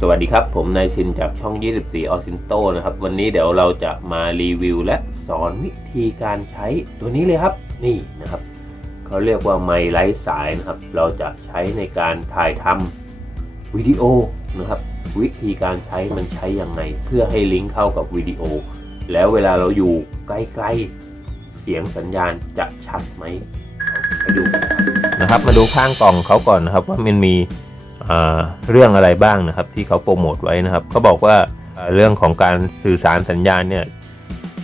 สวัสดีครับ ผมนายชินจากช่อง 24ออซินโตนะครับ วันนี้เดี๋ยวเราจะมารีวิวและสอนวิธีการใช้ตัวนี้เลยครับ นี่นะครับเขาเรียกว่าไมค์ไร้สายนะครับ เราจะใช้ในการถ่ายทำวิดีโอนะครับ วิธีการใช้มันใช้อยังไงเพื่อให้ลิงก์เข้ากับวิดีโอ แล้วเวลาเราอยู่ใกล้ๆ เสียงสัญญาณจะชัดไหมไปดูนะครับ มาดูข้างกล่องเขาก่อนนะครับว่ามันมี เรื่องอะไรบ้างนะครับ ที่เขาโปรโมทไว้นะครับเขาบอกว่าเรื่องของการสื่อสารสัญญาณเนี่ย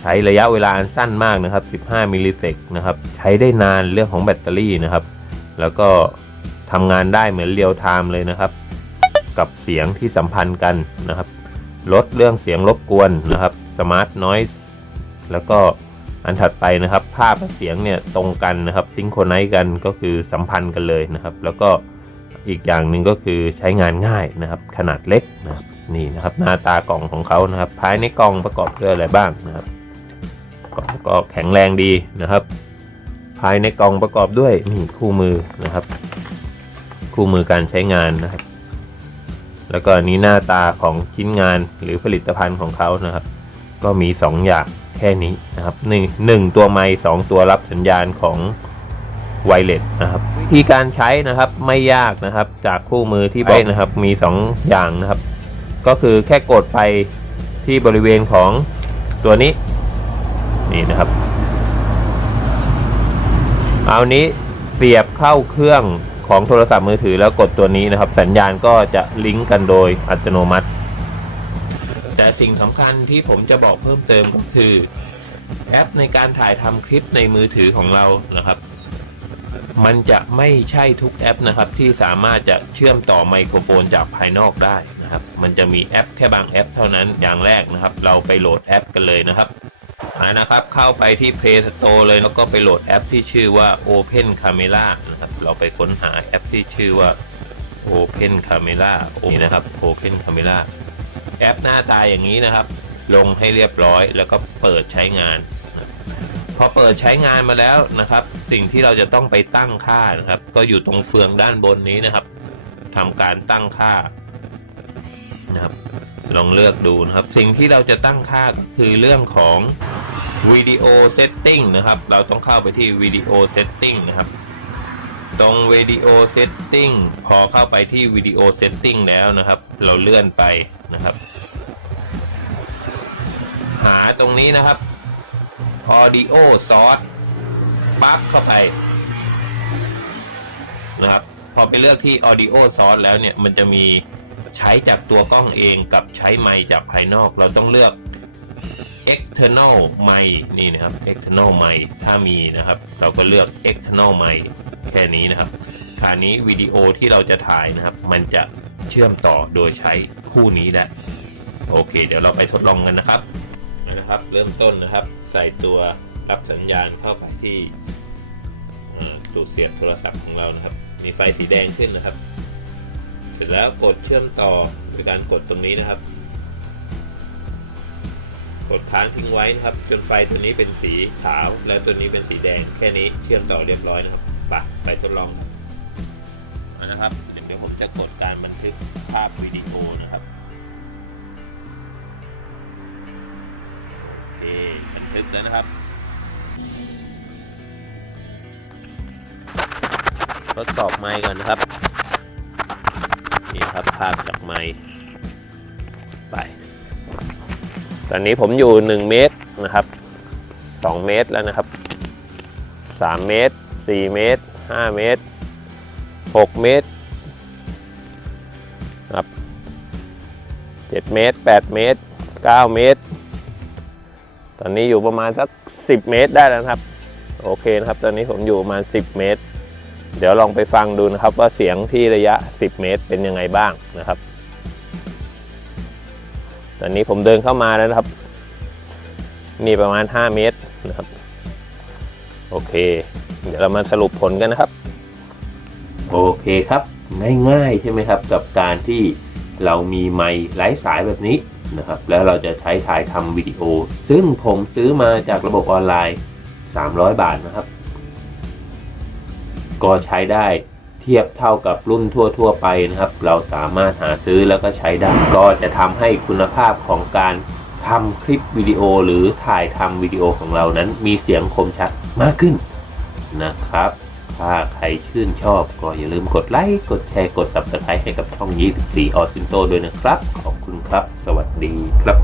ใช้ระยะเวลาสั้นมากนะครับ 15 มิลลิเซกนะครับ ใช้ได้นานเรื่องของแบตเตอรี่นะครับ แล้วก็ทำงานได้เหมือนเรียลไทม์เลยนะครับ กับเสียงที่สัมพันธ์กันนะครับ ลดเรื่องเสียงรบกวนนะครับสมาร์ทน i ย e แล้วก็อันถัดไปนะครับ ภาพกับเสียงเนี่ยตรงกันนะครับซิงโครไนซ์กันก็คือสัมพันธ์กันเลยนะครับ แล้วก็ อีกอย่างหนึ่งก็คือใช้งานง่ายนะครับ ขนาดเล็กนะครับนี่นะครับหน้าตากล่องของเขานะครับ ภายในกล่องประกอบด้วยอะไรบ้างนะครับกล่องก็แข็งแรงดีนะครับ ภายในกล่องประกอบด้วยนี่คู่มือนะครับ คู่มือการใช้งานนะครับ แล้วก็อันนี้หน้าตาของชิ้นงานหรือผลิตภัณฑ์ของเขานะครับ ก็มี 2 อย่างแค่นี้นะครับหนึ่งหนึ่งตัวไม้สองตัวรับสัญญาณของ ไวเลสนะครับวิธีการใช้นะครับไม่ยากนะครับ จากคู่มือที่ไปนะครับมี 2 อย่างนะครับ ก็คือแค่กดไปที่บริเวณของตัวนี้นี่นะครับ เอานี้เสียบเข้าเครื่องของโทรศัพท์มือถือแล้วกดตัวนี้นะครับ สัญญาณก็จะลิงก์กันโดยอัตโนมัติ แต่สิ่งสำคัญที่ผมจะบอกเพิ่มเติมก็คือแอปในการถ่ายทำคลิปในมือถือของเรานะครับ มันจะไม่ใช่ทุกแอปนะครับ ที่สามารถจะเชื่อมต่อไมโครโฟนจากภายนอกได้นะครับ มันจะมีแอปแค่บางแอปเท่านั้นอย่างแรกนะครับ เราไปโหลดแอปกันเลยนะครับอ่านะครับ เข้าไปที่ Play Store เลยแล้วก็ไปโหลดแอปที่ชื่อว่า Open Camera นะครับ เราไปค้นหาแอปที่ชื่อว่า Open Camera นี่นะครับ Open Camera แอปหน้าตาอย่างนี้นะครับ ลงให้เรียบร้อยแล้วก็เปิดใช้งาน พอเปิดใช้งานมาแล้วนะครับ สิ่งที่เราจะต้องไปตั้งค่านะครับ ก็อยู่ตรงเฟืองด้านบนนี้นะครับทำการตั้งค่านะครับลองเลือกดูนะครับ สิ่งที่เราจะตั้งค่าก็คือเรื่องของวิดีโอเซตติ้งนะครับ เราต้องเข้าไปที่วิดีโอเซตติ้งนะครับ ตรงวิดีโอเซตติ้งพอเข้าไปที่วิดีโอเซตติ้งแล้วนะครับ เราเลื่อนไปนะครับ หาตรงนี้นะครับ audio source ปั๊บเข้าไปนะครับ พอไปเลือกที่ audio source แล้วเนี่ย มันจะมีใช้จากตัวกล้องเองกับใช้ไมค์จากภายนอก เราต้องเลือก external mic นี่นะครับ external mic ถ้ามีนะครับ เราก็เลือก external mic แค่นี้นะครับคราวนี้วิดีโอที่เราจะถ่ายนะครับ มันจะเชื่อมต่อโดยใช้คู่นี้แหละ โอเค เดี๋ยวเราไปทดลองกันนะครับ นะครับ เริ่มต้นนะครับ ใส่ตัวรับสัญญาณเข้าไปที่เอ่อตูดเสียบโทรศัพท์ของเรานะครับ มีไฟสีแดงขึ้นนะครับ เสร็จแล้วกดเชื่อมต่อโดยการกดตรงนี้นะครับ กดค้างทิ้งไว้นะครับ จนไฟตัวนี้เป็นสีขาว แล้วตัวนี้เป็นสีแดง แค่นี้เชื่อมต่อเรียบร้อยนะครับไปไปทดลองนะครับ เดี๋ยวผมจะกดการบันทึกภาพวิดีโอนะครับ ทึกแล้วนะครับ ทดสอบไมค์ก่อนนะครับ นี่ครับภาพจากไมค์ไป ตอนนี้ผมอยู่ 1 เมตรนะครับ 2 เมตรแล้วนะครับ 3 เมตร 4 เมตร 5 เมตร 6 เมตรครับ7เมตร 8 เมตร 9 เมตร ตอนนี้อยู่ประมาณสัก 10 เมตรได้แล้วครับ โอเคนะครับ ตอนนี้ผมอยู่ประมาณ 10 เมตร เดี๋ยวลองไปฟังดูนะครับว่าเสียงที่ระยะ 10 เมตรเป็นยังไงบ้างนะครับ ตอนนี้ผมเดินเข้ามาแล้วนะครับ นี่ประมาณ 5 เมตรนะครับ โอเค เดี๋ยวเรามาสรุปผลกันนะครับ โอเคครับง่ายๆใช่ไหมครับ กับการที่เรามีไมค์ไร้สายแบบนี้ นะครับ แล้วเราจะใช้ถ่ายทำวิดีโอ ซึ่งผมซื้อมาจากระบบออนไลน์ 300 บาทนะครับ ก็ใช้ได้เทียบเท่ากับรุ่นทั่ว ๆ ไปนะครับ เราสามารถหาซื้อแล้วก็ใช้ได้ ก็จะทำให้คุณภาพของการทำคลิปวิดีโอหรือถ่ายทำวิดีโอของเรานั้น มีเสียงคมชัดมากขึ้นนะครับ ถ้าใครชื่นชอบก็อย่าลืมกดไลค์ กดแชร์ กด subscribe ให้กับช่อง 24 ออซินโตด้วยนะครับ ขอบคุณครับ สวัสดี ดีครับ